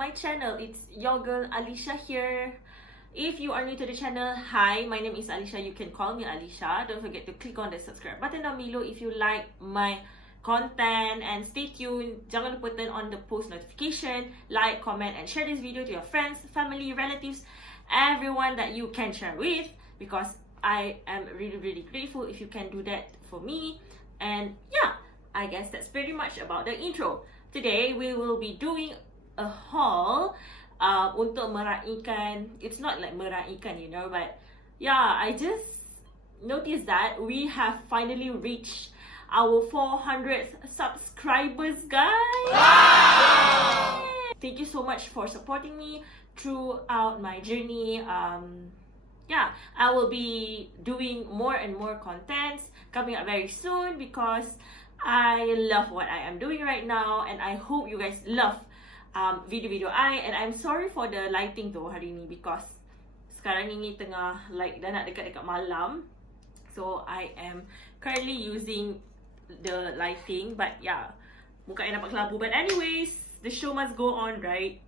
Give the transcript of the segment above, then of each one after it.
my channel. It's your girl Alisha here. If you are new to the channel, hi, my name is Alisha. You can call me Alisha. Don't forget to click on the subscribe button down below if you like my content, and stay tuned. Jangan lupa turn on the post notification, like, comment and share this video to your friends, family, relatives, everyone that you can share with, because I am really grateful if you can do that for me. And yeah, I guess that's pretty much about the intro. Today we will be doing a haul untuk meraihkan, it's not like meraihkan, you know, but yeah, I just noticed that we have finally reached our 400th subscribers, guys. Wow! Thank you so much for supporting me throughout my journey. Yeah, I will be doing more and more contents coming up very soon because I love what I am doing right now, and I hope you guys love video-video and I'm sorry for the lighting tu hari ni because sekarang ni tengah like dah nak dekat-dekat malam, so I am currently using the lighting, but yeah, muka I nampak kelabu. But anyways, the show must go on, right?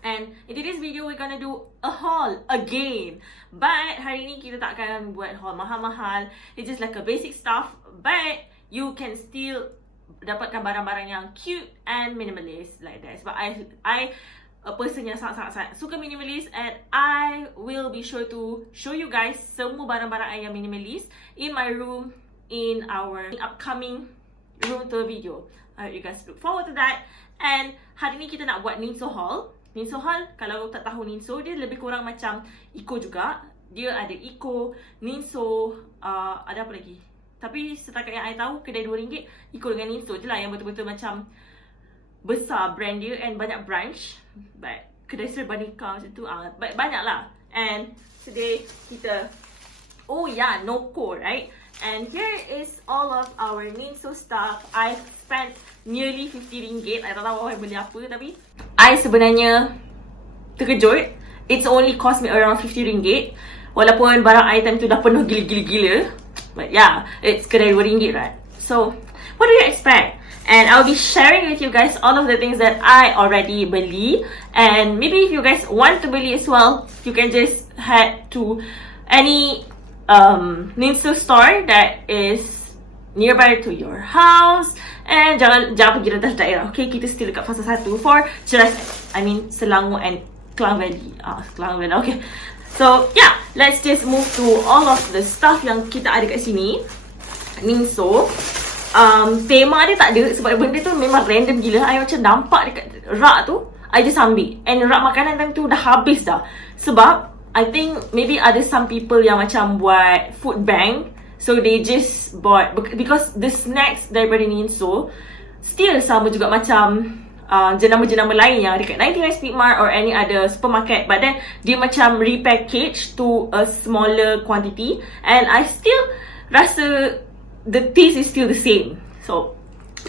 And in today's video, we're gonna do a haul again. But hari ni kita tak akan buat haul mahal-mahal. It's just like a basic stuff, but you can still dapatkan barang-barang yang cute and minimalist like that. Sebab I a person yang sangat-sangat suka minimalist, and I will be sure to show you guys semua barang-barang I yang minimalist in my room in our upcoming room tour video. I hope you guys look forward to that. And hari ni kita nak buat Ninso haul. Ninso haul, kalau tak tahu Ninso, dia lebih kurang macam Eco juga. Dia ada Eco, Ninso, ada apa lagi? Tapi setakat yang I tahu, kedai RM2, Eco dengan Ninso je lah yang betul-betul macam besar brand dia and banyak branch. But kedai serbanika macam tu, banyak lah. And today kita, oh yeah, Noko, right? And here is all of our Ninso stuff. I spent nearly RM50. I tak tahu I beli apa, tapi I sebenarnya terkejut. It's only cost me around RM50. Walaupun barang item tu dah penuh gila-gila. But yeah, it's kedai RM2, right? So, what do you expect? And I'll be sharing with you guys all of the things that I already beli. And maybe if you guys want to beli as well, you can just head to any Ninso store that is nearby to your house. And jangan pergi rentas daerah, okay? Kita still dekat fasa 1 for Selangor and Klang Valley. Klang Valley, okay. So yeah, let's just move to all of the stuff yang kita ada kat sini. Ninso, tema dia tak ada sebab benda tu memang random gila. I macam nampak dekat rak tu, I just ambil. And rak makanan time tu dah habis dah. Sebab I think maybe ada some people yang macam buat food bank, so they just bought, because the snacks daripada Ninso still sama juga macam jenama-jenama lain yang dekat 99 Speed Mart or any other supermarket, but then dia macam repackage to a smaller quantity, and I still rasa the taste is still the same. So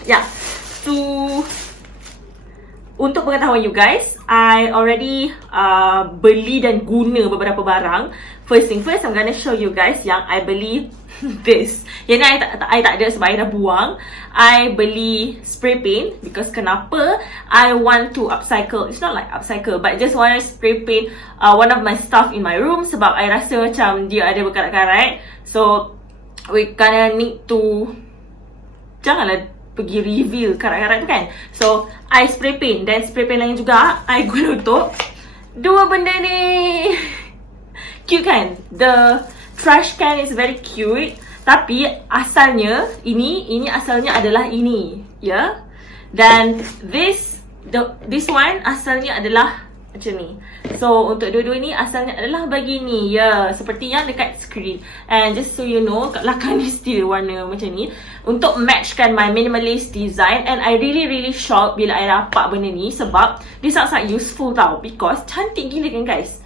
yeah, untuk pengetahuan you guys, I already beli dan guna beberapa barang. First thing first, I'm gonna show you guys yang I beli this. Yang ni I tak ada sebab I dah buang. I beli spray paint because kenapa? I want to upcycle. It's not like upcycle, but just want to spray paint one of my stuff in my room sebab I rasa macam dia ada berkarat-karat. So we gonna need to, janganlah pergi reveal karat-karat tu kan. So I spray paint, dan spray paint lain juga I guna untuk dua benda ni. Cute kan? The trash can is very cute. Tapi asalnya ini asalnya adalah ini, ya. Dan this one asalnya adalah macam ni. So untuk dua-dua ni asalnya adalah begini, ya, seperti yang dekat screen. And just so you know, kat belakang ni still warna macam ni untuk matchkan my minimalist design. And I really shocked bila I dapat benda ni sebab dia sangat-sangat useful tau, because cantik gila kan guys.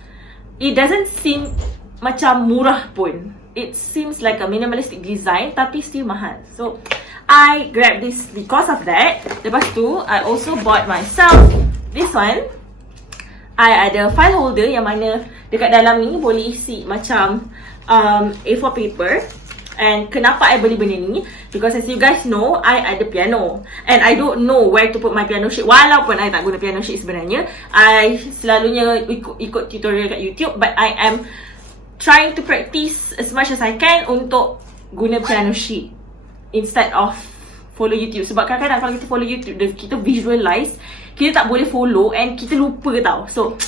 It doesn't seem macam murah pun. It seems like a minimalistic design tapi still mahal. So I grabbed this because of that. Lepas tu I also bought myself this one. I ada file holder yang mana dekat dalam ni boleh isi macam A4 paper. And kenapa I beli benda ni? Because as you guys know, I ada piano. And I don't know where to put my piano sheet. Walaupun I tak guna piano sheet sebenarnya, I selalunya ikut tutorial kat YouTube. But I am trying to practice as much as I can untuk guna piano sheet instead of follow YouTube. Sebab kadang-kadang kalau kita follow YouTube, kita visualize, kita tak boleh follow and kita lupa tau. So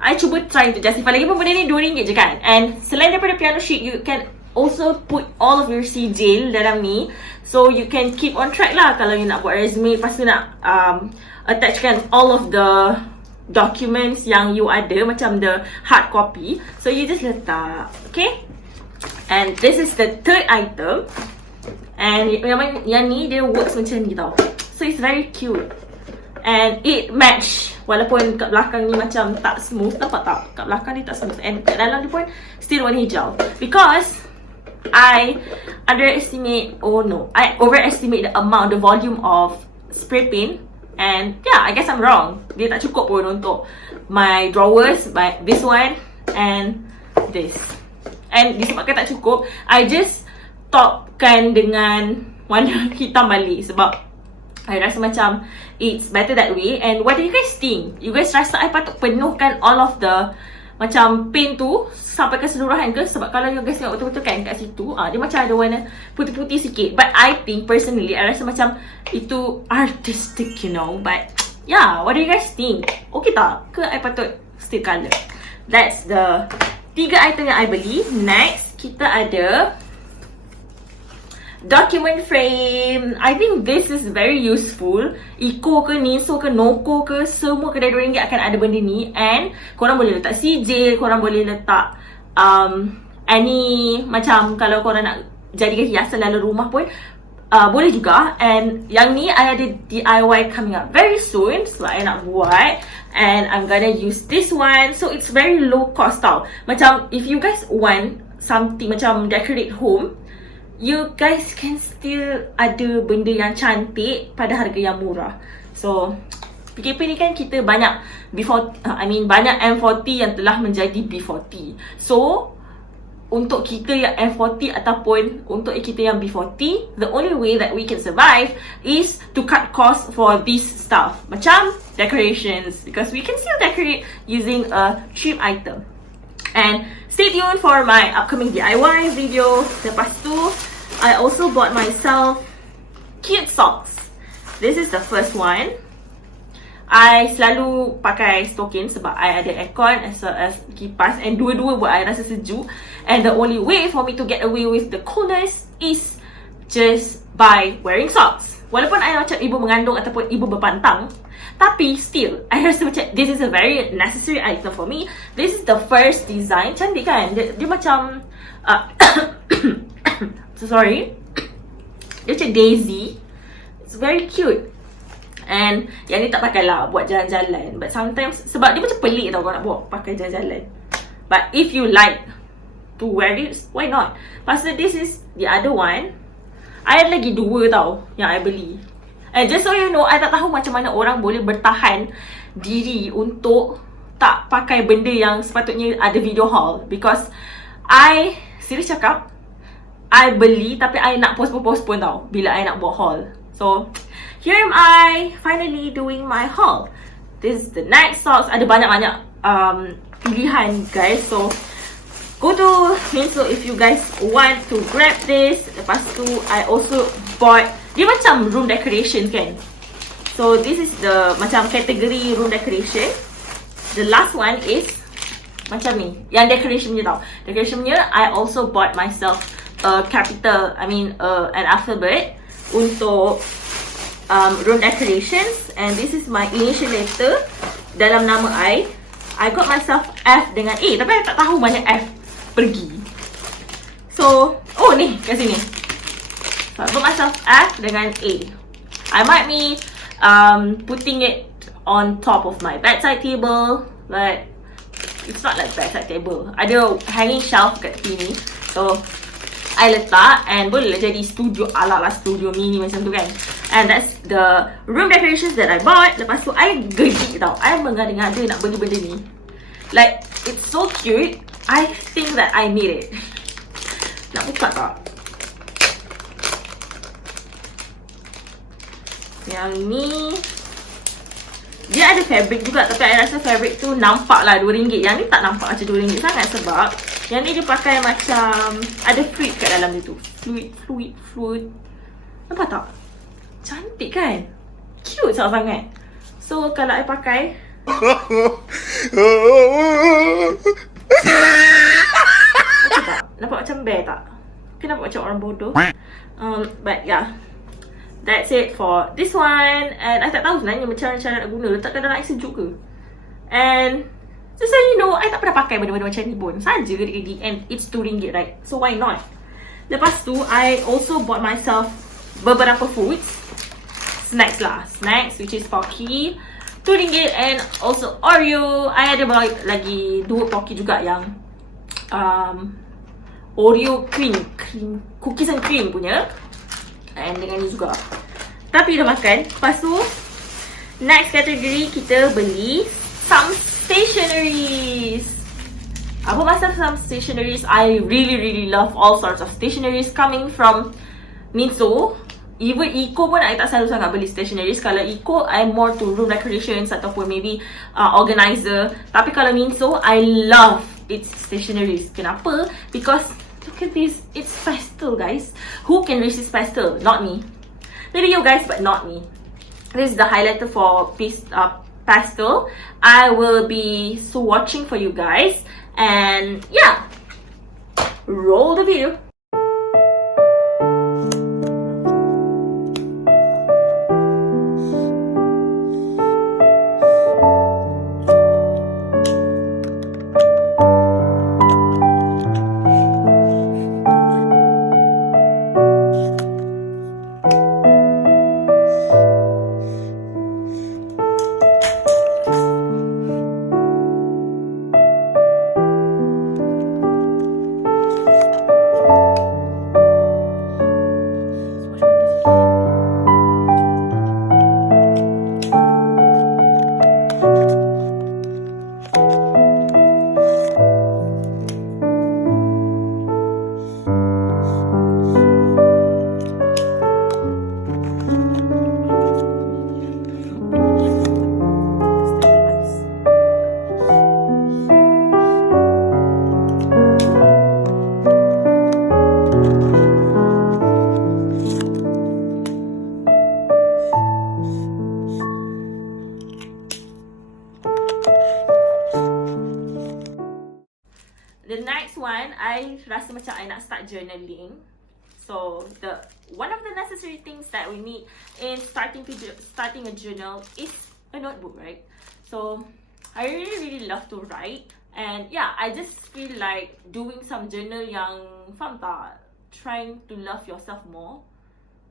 I cuba try to justify. Lagi pun benda ni RM2 je kan. And selain daripada piano sheet, you can also put all of your sijil dalam ni, so you can keep on track lah kalau you nak buat resume. Lepas tu nak attachkan all of the documents yang you ada, macam the hard copy. So you just letak, okay? And this is the third item. And yang ni dia works macam ni tau. So it's very cute. And it match. Walaupun kat belakang ni macam tak smooth, nampak tak? Kat belakang ni tak smooth. And kat dalam ni pun still warna hijau. Because I overestimate the amount, the volume of spray paint. And yeah, I guess I'm wrong. Dia tak cukup pun untuk my drawers, this one and this. And disebabkan tak cukup, I just topkan dengan warna hitam balik. Sebab I rasa macam it's better that way. And what do you guys think? You guys rasa I patut penuhkan all of the macam paint tu sampai keseluruhan ke? Sebab kalau you guys tengok betul-betul kan kat situ, dia macam ada warna putih-putih sikit. But I think personally, I rasa macam itu artistic, you know. But yeah, what do you guys think? Okay tak? Ke I patut still colour? That's the 3 item yang I beli. Next, kita ada document frame. I think this is very useful. Eco ke, Ninso ke, Noko ke, semua kedai RM2 akan ada benda ni. And korang boleh letak CJ, korang boleh letak any macam kalau korang nak jadikan hiasan dalam rumah pun boleh juga. And yang ni I ada DIY coming up very soon, so I nak buat. And I'm gonna use this one. So it's very low cost tau. Macam if you guys want something macam decorate home, you guys can still ada benda yang cantik pada harga yang murah. So PKP ni kan kita banyak banyak M40 yang telah menjadi B40. So untuk kita yang M40 ataupun untuk kita yang B40, the only way that we can survive is to cut costs for this stuff. Macam decorations, because we can still decorate using a cheap item. And stay tuned for my upcoming DIY video. Lepas tu, I also bought myself cute socks. This is the first one. I selalu pakai stocking sebab I ada aircon as well as kipas, and dua-dua buat I rasa sejuk. And the only way for me to get away with the coolness is just by wearing socks. Walaupun I macam ibu mengandung ataupun ibu berpantang, tapi still, I rasa macam this is a very necessary item for me. This is the first design. Cantik kan? Dia macam so sorry. Dia macam daisy. It's very cute. And yang ni tak pakai lah buat jalan-jalan. But sometimes, sebab dia macam pelik tau kalau nak buat pakai jalan-jalan. But if you like to wear it, why not? Pasal this is the other one. I ada lagi 2 tau yang I beli. And just so you know, I tak tahu macam mana orang boleh bertahan diri untuk tak pakai benda yang sepatutnya ada video haul. Because I, serius cakap, I beli tapi I nak postpone tau bila I nak buat haul. So here am I finally doing my haul. This is the next socks. Ada banyak-banyak pilihan guys. So go to Ninso if you guys want to grab this. Lepas tu I also bought, dia macam room decoration kan. So this is the macam category room decoration. The last one is macam ni, yang decoration punya tau. Decoration punya I also bought myself a capital, an alphabet untuk room decorations. And this is my initial letter dalam nama I got myself F dengan A, tapi I tak tahu mana F pergi. So, oh ni kat sini. So, I got myself F dengan A. I might be putting it on top of my bedside table, but it's not like bedside table. Ada hanging shelf kat sini. So I letak and boleh jadi studio ala-ala studio mini macam tu kan. And that's the room decorations that I bought. Lepas tu I gigit tau, I mengada-ngada nak beli benda ni. Like, it's so cute. I think that I need it. Nak buka tak? Yang ni dia ada fabric juga, tapi I rasa fabric tu nampak lah RM2. Yang ni tak nampak macam RM2 sangat sebab yang ni dia pakai macam ada fluid kat dalam dia tu. Fluid. Nampak tak? Cantik kan? Cute sangat-sangat. So kalau I pakai macam tak? Nampak macam bear tak? Ke nampak macam orang bodoh? But yeah, that's it for this one. And I tak tahu sebenarnya macam cara nak guna. Letakkan dalam air sejuk ke? And just so you know, I tak pernah pakai benda-benda macam ni pun. Saja dekat and it's RM2, right? So why not? Lepas tu, I also bought myself beberapa foods. Snacks lah. Snacks, which is Pocky. RM2 and also Oreo. I ada bawa lagi 2 Pocky juga yang Oreo cream, cookies and cream punya. And dengan ni juga. Tapi dah makan. Lepas tu, next category kita beli some stationeries. Apa pasal some stationeries? I really love all sorts of stationeries coming from Ninso. Even Eco pun I tak selalu sangat beli stationeries. Kalau Eco, I'm more to room decorations ataupun maybe organizer. Tapi kalau Ninso, I love its stationeries. Kenapa? Because look at this, it's pastel, guys. Who can resist pastel? Not me. Maybe you guys, but not me. This is the highlighter for pastel. I will be swatching for you guys. And yeah, roll the video. The next one, I rasa macam I nak start journaling. So one of the necessary things that we need in starting a journal is a notebook, right? So I really love to write, and yeah, I just feel like doing some journal yang faham tak, trying to love yourself more.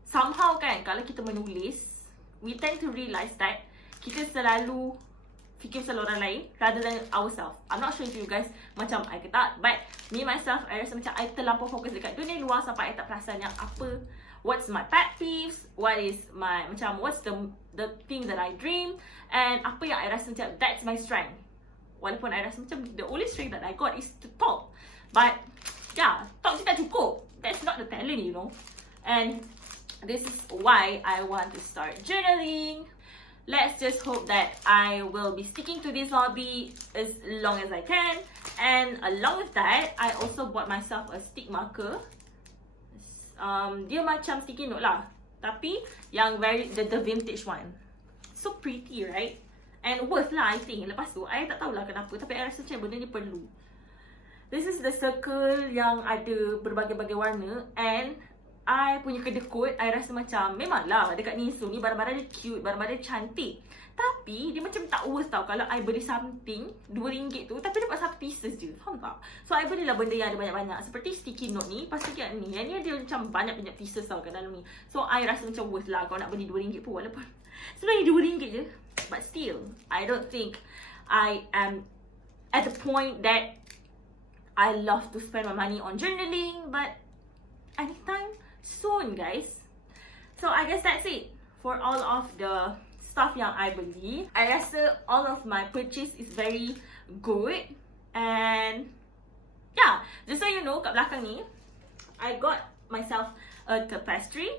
Somehow kan, kalau kita menulis, we tend to realize that kita selalu fikir pasal orang lain rather than ourselves. I'm not sure if you guys macam I ke tak, but me myself, I rasa macam I terlampau fokus dekat dunia luar sampai I tak perasan yang apa, what's my pet peeves, what is my, macam what's the thing that I dream, and apa yang I rasa macam that's my strength. Walaupun I rasa macam the only strength that I got is to talk, but yeah, talk je tak cukup. That's not the talent, you know. And this is why I want to start journaling. Let's just hope that I will be sticking to this hobby as long as I can. And along with that, I also bought myself a stick marker. Dia macam sticky note lah, tapi yang the vintage one. So pretty, right? And worth lah, I think. Lepas tu, I tak tahulah kenapa, tapi I rasa macam benda ni perlu. This is the circle yang ada berbagai-bagai warna, and I punya kedekut, I rasa macam memanglah dekat Ninso ni barang-barang dia cute, barang-barang dia cantik. Tapi dia macam tak worth tau kalau I beli something RM2 tu, tapi dapat satu pieces je. Faham tak? So I belilah benda yang ada banyak-banyak. Seperti sticky note ni, lepas tu yang ni ada macam banyak-banyak pieces tau kat dalam ni. So I rasa macam worth lah kalau nak beli RM2 pun, walaupun sebenarnya RM2 je. But still, I don't think I am at the point that I love to spend my money on journaling, but anytime soon, guys. So I guess that's it for all of the stuff yang I beli. I rasa all of my purchase is very good, and yeah, just so you know, kat belakang ni I got myself a tapestry.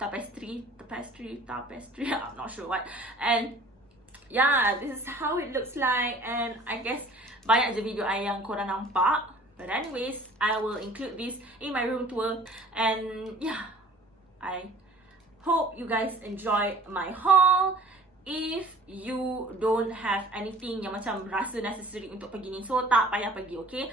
tapestry, I'm not sure what. And yeah, this is how it looks like. And I guess banyak je video I yang korang nampak. But anyways, I will include this in my room tour. And yeah, I hope you guys enjoy my haul. If you don't have anything yang macam rasa necessary untuk pergi Ninso, tak payah pergi, okay?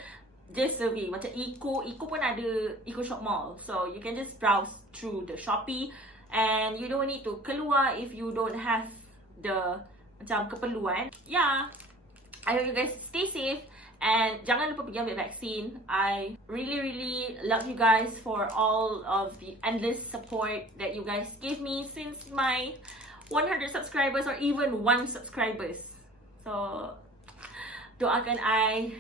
Just survey. Macam Eco pun ada Eco Shop Mall. So you can just browse through the Shopee. And you don't need to keluar if you don't have the macam keperluan. Yeah, I hope you guys stay safe. And jangan lupa pergi ambil vaksin. I really love you guys for all of the endless support that you guys gave me since my 100 subscribers or even 1 subscribers. So doakan I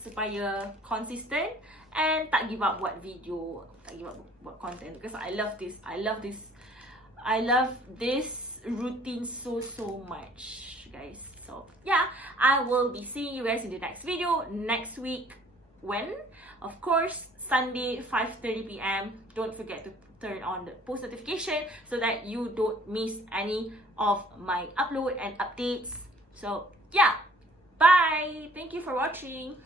supaya consistent and tak give up buat video, tak give up buat content, because I love this routine so much, guys. So yeah, I will be seeing you guys in the next video next week. When? Of course, Sunday 5:30 p.m. Don't forget to turn on the post notification so that you don't miss any of my upload and updates. So yeah, bye! Thank you for watching.